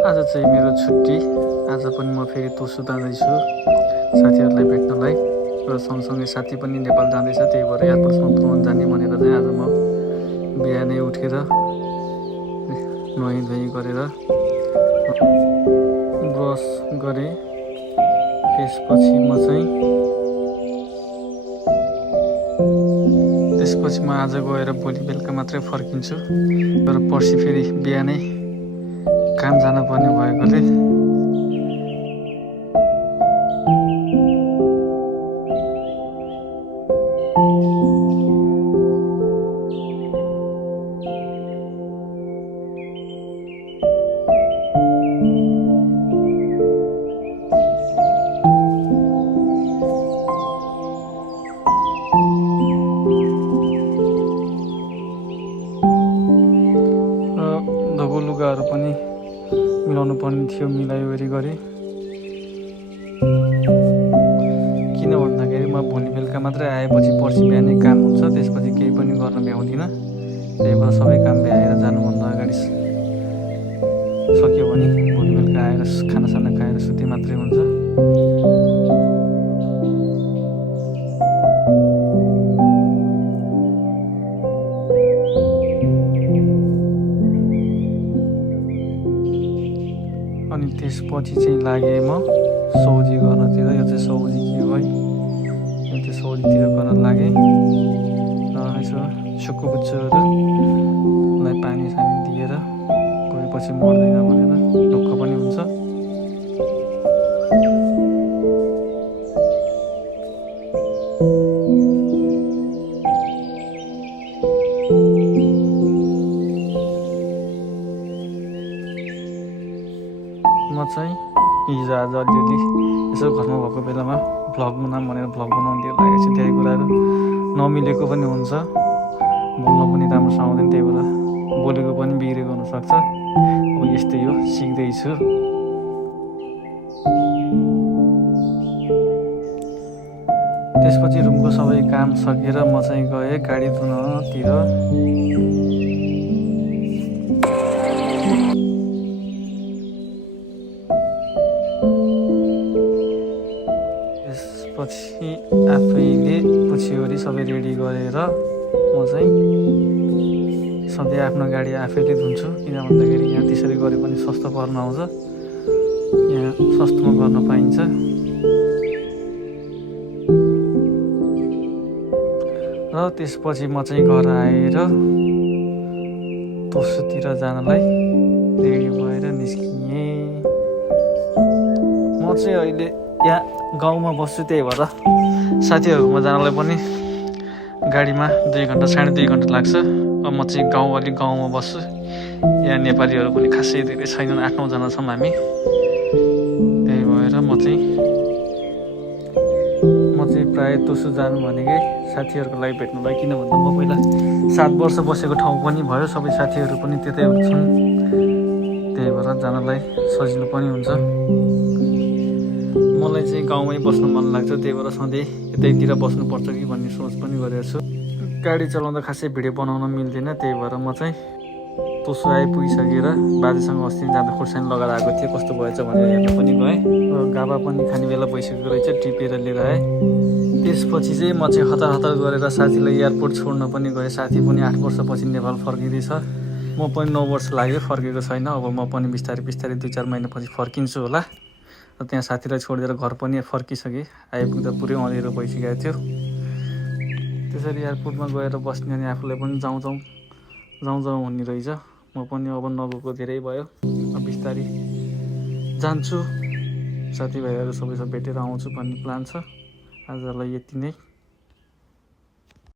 आज चाहिँ मेरो छुट्टी। आज पनि म फेरि तोसु जाँदैछु साथीहरूलाई भेट्नलाई र सँगसँगै साथी पनि नेपाल जाँदैछ, त्यही भएर एयरपोर्टसम्म पुऱ्याउन जाने भनेर चाहिँ आज म बिहानै उठेर नुहाइ धुवाइ गरेर ब्रस गरेँ। त्यसपछि म आज गएर भोलि बेलुका मात्रै फर्किन्छु र पर्सि फेरि बिहानै काम जानुपर्ने भएकोले लुगाहरू पनि मिलाउनु पर्ने थियो, मिलाइवरी गरेँ। किन भन्दाखेरि म भोलि बेलुका मात्रै आएपछि पर्सि बिहानै काम हुन्छ, त्यसपछि केही पनि गर्न भ्याउँदिनँ। त्यही भएर सबै काम भ्याएर जानुभन्दा अगाडि सक्यो भने भोलि बेलुका आएर खानासाना खाएर सुते मात्रै हुन्छ। अनि त्यसपछि चाहिँ लागेँ म सौजी गर्नतिर। यो चाहिँ सौजी के हो है, यो त्यो सौजीतिर गर्न लागेँ र यसो सुक्खुबुच्चोहरूलाई पानी सानी दिएर गएपछि मर्दैन भनेर ढुक्क पनि हुन्छ। म चाहिँ हिजो आज अलिअलि यसो घरमा भएको बेलामा भ्लग बनाऊँ भनेर भ्लग बनाउनु लागेको छु। धेरै कुराहरू नमिलेको पनि हुन्छ, बोल्न पनि राम्रोसँग आउँदैन, त्यही भएर बोलेको पनि बिग्रेको हुनसक्छ। अब यस्तै हो, सिक्दैछु। त्यसपछि रुमको सबै काम सकेर म चाहिँ गएँ गाडी धुनतिर। त्यसपछि आफैले पुछिवरी सबै रेडी गरेर म चाहिँ सधैँ आफ्नो गाडी आफैले धुन्छु। किन भन्दाखेरि यहाँ त्यसरी गरे पनि सस्तो पर्न आउँछ, यहाँ सस्तोमा गर्न पाइन्छ। र त्यसपछि म चाहिँ घर आएर तोसुतिर जानलाई रेडी भएर निस्किएँ। म चाहिँ अहिले यहाँ गाउँमा बस्छु, त्यही भएर साथीहरूकोमा जानलाई पनि गाडीमा 2 घन्टा 2.5 घन्टा लाग्छ। अब म चाहिँ गाउँमा बस्छु। यहाँ नेपालीहरू पनि खासै धेरै छैनन्, 8-9 जना छौँ हामी। त्यही भएर म चाहिँ प्रायः तोसु जानु भनेकै साथीहरूको लागि भेट्नुलाई। किन भन्दा म पहिला 7 वर्ष बसेको ठाउँ पनि भयो, सबै साथीहरू पनि त्यतै छन्, त्यही भएर जानलाई सजिलो पनि हुन्छ। मलाई चाहिँ गाउँमै बस्नु मन लाग्छ, त्यही भएर सधैँ यतैतिर बस्नुपर्छ कि भन्ने सोच पनि गरेको छु। गाडी चलाउँदा खासै भिडियो बनाउन मिल्दैन, त्यही भएर म चाहिँ तोसु आइपुगिसकेर बाजेसँग अस्ति जाँदा खुर्सानी लगाएर आएको थिएँ, कस्तो भएछ भनेर हेर्न पनि गएँ। गाबा पनि खाने बेला भइसकेको रहेछ, टिपेर लिएर आएँ। त्यसपछि चाहिँ म चाहिँ हतार गरेर साथीलाई एयरपोर्ट छोड्न पनि गएँ। साथी पनि 8 वर्षपछि नेपाल फर्किँदैछ, म पनि 9 वर्ष लाग्यो, फर्केको छैन। अब म पनि बिस्तारै 2-4 महिनापछि फर्किन्छु होला। र त्यहाँ साथीलाई छोडिदिएर घर पनि फर्किसकेँ। आइपुग्दा पुरै अँधेरो भइसकेको थियो। त्यसरी एयरपोर्टमा गएर बस्ने अनि आफूलाई पनि जाउँ हुने रहेछ। म पनि अब नगएको धेरै भयो, अब बिस्तारै जान्छु। साथीभाइहरू सबैसँग भेटेर आउँछु भन्ने प्लान छ। आजलाई यति नै।